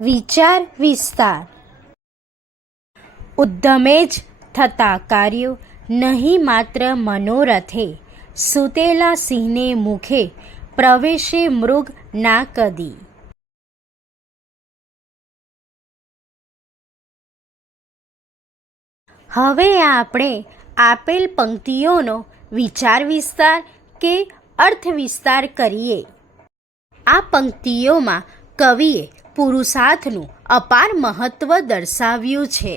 વિચાર વિસ્તાર. ઉદ્યમે જ થતા કાર્યો નહીં માત્ર મનોરથે, સૂતેલા સિંહને મુખે પ્રવેશે મૃગ ના કદી. હવે આપણે આપેલ પંક્તિઓનો વિચાર વિસ્તાર કે અર્થ વિસ્તાર કરીએ. આ પંક્તિઓમાં કવિએ પુરુષાર્થનું અપાર મહત્વ દર્શાવ્યું છે.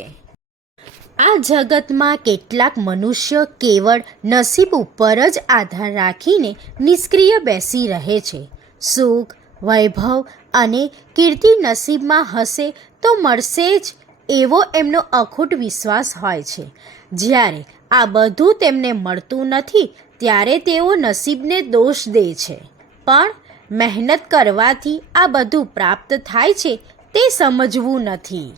આ જગતમાં કેટલાક મનુષ્યો કેવળ નસીબ ઉપર જ આધાર રાખીને નિષ્ક્રિય બેસી રહે છે. સુખ, વૈભવ અને કીર્તિ નસીબમાં હશે તો મળશે જ એવો એમનો અખૂટ વિશ્વાસ હોય છે. જ્યારે આ બધું તેમને મળતું નથી ત્યારે તેઓ નસીબને દોષ દે છે. પણ મહેનત કરવાથી આ બધું પ્રાપ્ત થાય છે તે સમજવું નથી.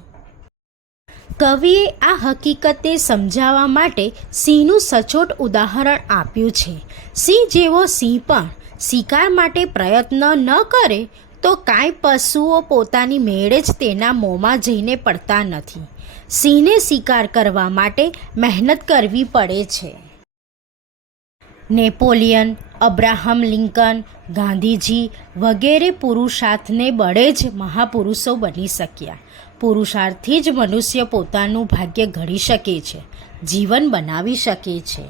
કવિએ આ હકીકતને સમજાવવા માટે સિંહનું સચોટ ઉદાહરણ આપ્યું છે. સિંહ જેવો સિંહ પણ શિકાર માટે પ્રયત્ન ન કરે તો કાંઈ પશુઓ પોતાની મેળે જ તેના મોંમાં જઈને પડતા નથી. સિંહને શિકાર કરવા માટે મહેનત કરવી પડે છે. નેપોલિયન, અબ્રાહમ લિંકન, ગાંધીજી વગેરે પુરુષાર્થને બળે જ મહાપુરુષો બની શક્યા. પુરુષાર્થથી જ મનુષ્ય પોતાનું ભાગ્ય ઘડી શકે છે, જીવન બનાવી શકે છે.